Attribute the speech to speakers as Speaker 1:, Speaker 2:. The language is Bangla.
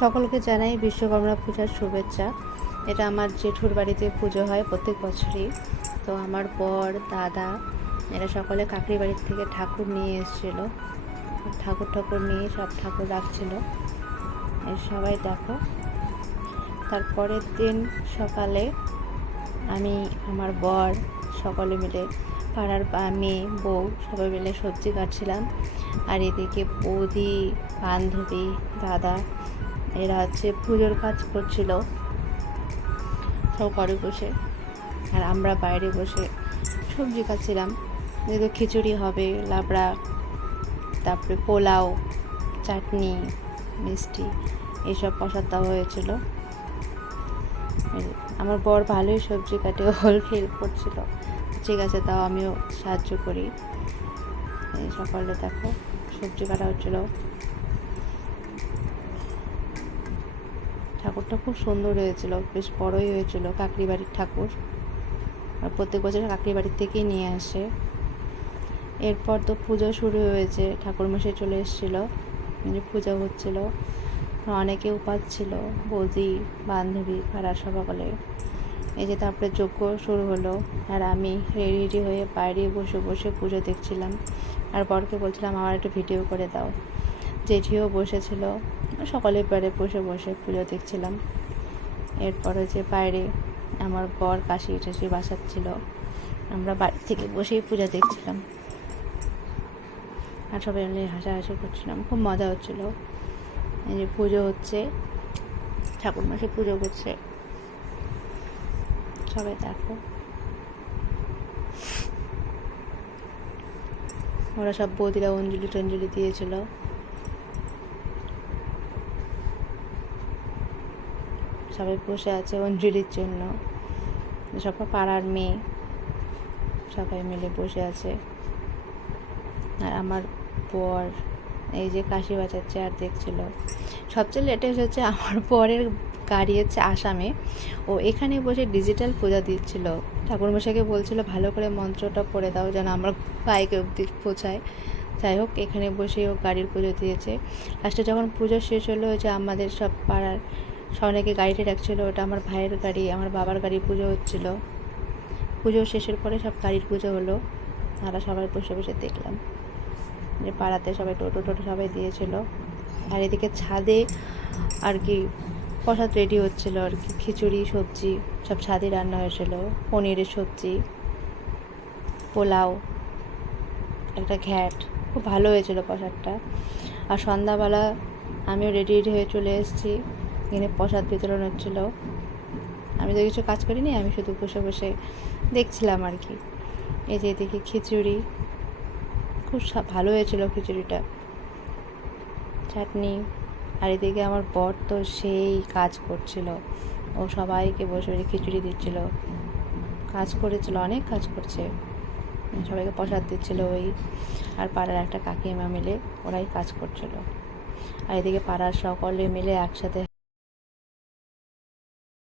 Speaker 1: সকলকে জানাই বিশ্বকর্মা পূজার শুভেচ্ছা। এটা আমার জেঠুর বাড়িতে পুজো হয় প্রত্যেক বছরই। তো আমার বর, দাদা, এরা সকলে কাকরি বাড়ির থেকে ঠাকুর নিয়ে এসেছিল। ঠাকুর ঠাকুর নিয়ে সব ঠাকুর রাখছিল। সবাই দেখো। তারপরের দিন সকালে আমি, আমার বর সকলে মিলে পাড়ার মেয়ে, বউ সবাই মিলে সবজি কাটছিলাম। আর এদিকে বৌদি, বান্ধবী, দাদা এরা হচ্ছে পুজোর কাজ করছিল, সব ঘরে বসে। আর আমরা বাইরে বসে সবজি খাচ্ছিলাম। যেহেতু খিচুড়ি হবে, লাবড়া, তারপরে পোলাও, চাটনি, মিষ্টি, এইসব প্রসাদ দেওয়া হয়েছিল। আমার বর ভালোই সবজি কাটে হোল হেল্প করছিল। ঠিক আছে, তাও আমিও সাহায্য করি। সকালে দেখো, সবজি কাটা হচ্ছিল। ঠাকুরটা খুব সুন্দর হয়েছিল, বেশ বড়ই হয়েছিল কাকরি বাড়ির ঠাকুর। আর প্রত্যেক বছর কাকরি বাড়ির থেকেই নিয়ে আসে। এরপর তো পুজো শুরু হয়েছে ঠাকুর ঠাকুরমশাই চলে এসেছিল, যে পূজা হচ্ছিল। অনেকে উপাস ছিল, বৌদি, বান্ধবী পাড়ার সবাকলে এই যে তারপরে যজ্ঞ শুরু হলো, আর আমি রেডি রেডি হয়ে বাইরে বসে বসে পুজো দেখছিলাম। আর বরকে বলছিলাম, আমার একটু ভিডিও করে দাও। জেঠিও বসেছিল। সকলে বাইরে বসে বসে পুজো দেখছিলাম। এরপরে যে বাইরে আমার বর কাশি টাশি বাসাচ্ছিল, আমরা বাড়ি থেকে বসেই পূজা দেখছিলাম। আর সবাই মিলে হাসাহাসি করছিলাম, খুব মজা হচ্ছিল। এই যে পুজো হচ্ছে, ঠাকুর মাসে পুজো করছে। সবাই দেখো। ওরা সব বৌদিরা অঞ্জলি টঞ্জলি দিয়েছিল। সবাই বসে আছে অঞ্জলির জন্য। সব পাড়ার মেয়ে সবাই মিলে বসে আছে। আর আমার বর, এই যে কাশি বাজাচ্ছে চেয়ার দেখছিল। সবচেয়ে লেটেস্ট হচ্ছে আমার বরের গাড়ি হচ্ছে আসামে। ও এখানে বসে ডিজিটাল পূজা দিচ্ছিল। ঠাকুরমশাইকে বলছিল, ভালো করে মন্ত্রটা পড়ে দাও যেন আমার বাইকে অব্দি পৌঁছায় যাই হোক, এখানে বসে ও গাড়ির পুজো দিয়েছে। লাস্টে যখন পুজো শেষ হলো যে আমাদের সব পাড়ার অনেকে গাড়িতে ডাকছিল, ওটা আমার ভাইয়ের গাড়ি, আমার বাবার গাড়ি পুজো হচ্ছিল। পুজো শেষের পরে সব গাড়ির পুজো হলো, আমরা সবাই বসে বসে দেখলাম যে পাড়াতে সবাই টোটো টোটো সবাই দিয়েছিল। আর এদিকে ছাদে আর কি প্রসাদ রেডি হচ্ছিল, আর কি খিচুড়ি, সবজি, সব ছাদে রান্না হয়েছিল। পনিরের সবজি, পোলাও, একটা ঘ্যাট, খুব ভালো হয়েছিল প্রসাদটা। আর সন্ধ্যাবেলা আমিও রেডি রেডি হয়ে চলে এসেছি। এখানে প্রসাদ বিতরণ হচ্ছিল। আমি তো কিছু কাজ করিনি, আমি শুধু বসে বসে দেখছিলাম আর কি। এই যে এদিকে খিচুড়ি, খুব ভালো হয়েছিল খিচুড়িটা। চাটনি, আর এদিকে আমার বর তো সেই কাজ করছিল। ও সবাইকে বসে বসে খিচুড়ি দিচ্ছিল। কাজ করেছিল, অনেক কাজ করছে। সবাইকে প্রসাদ দিচ্ছিল ওই, আর পাড়ার একটা কাকিমা মিলে ওরাই কাজ করছিল। আর এদিকে পাড়ার সকলে মিলে একসাথে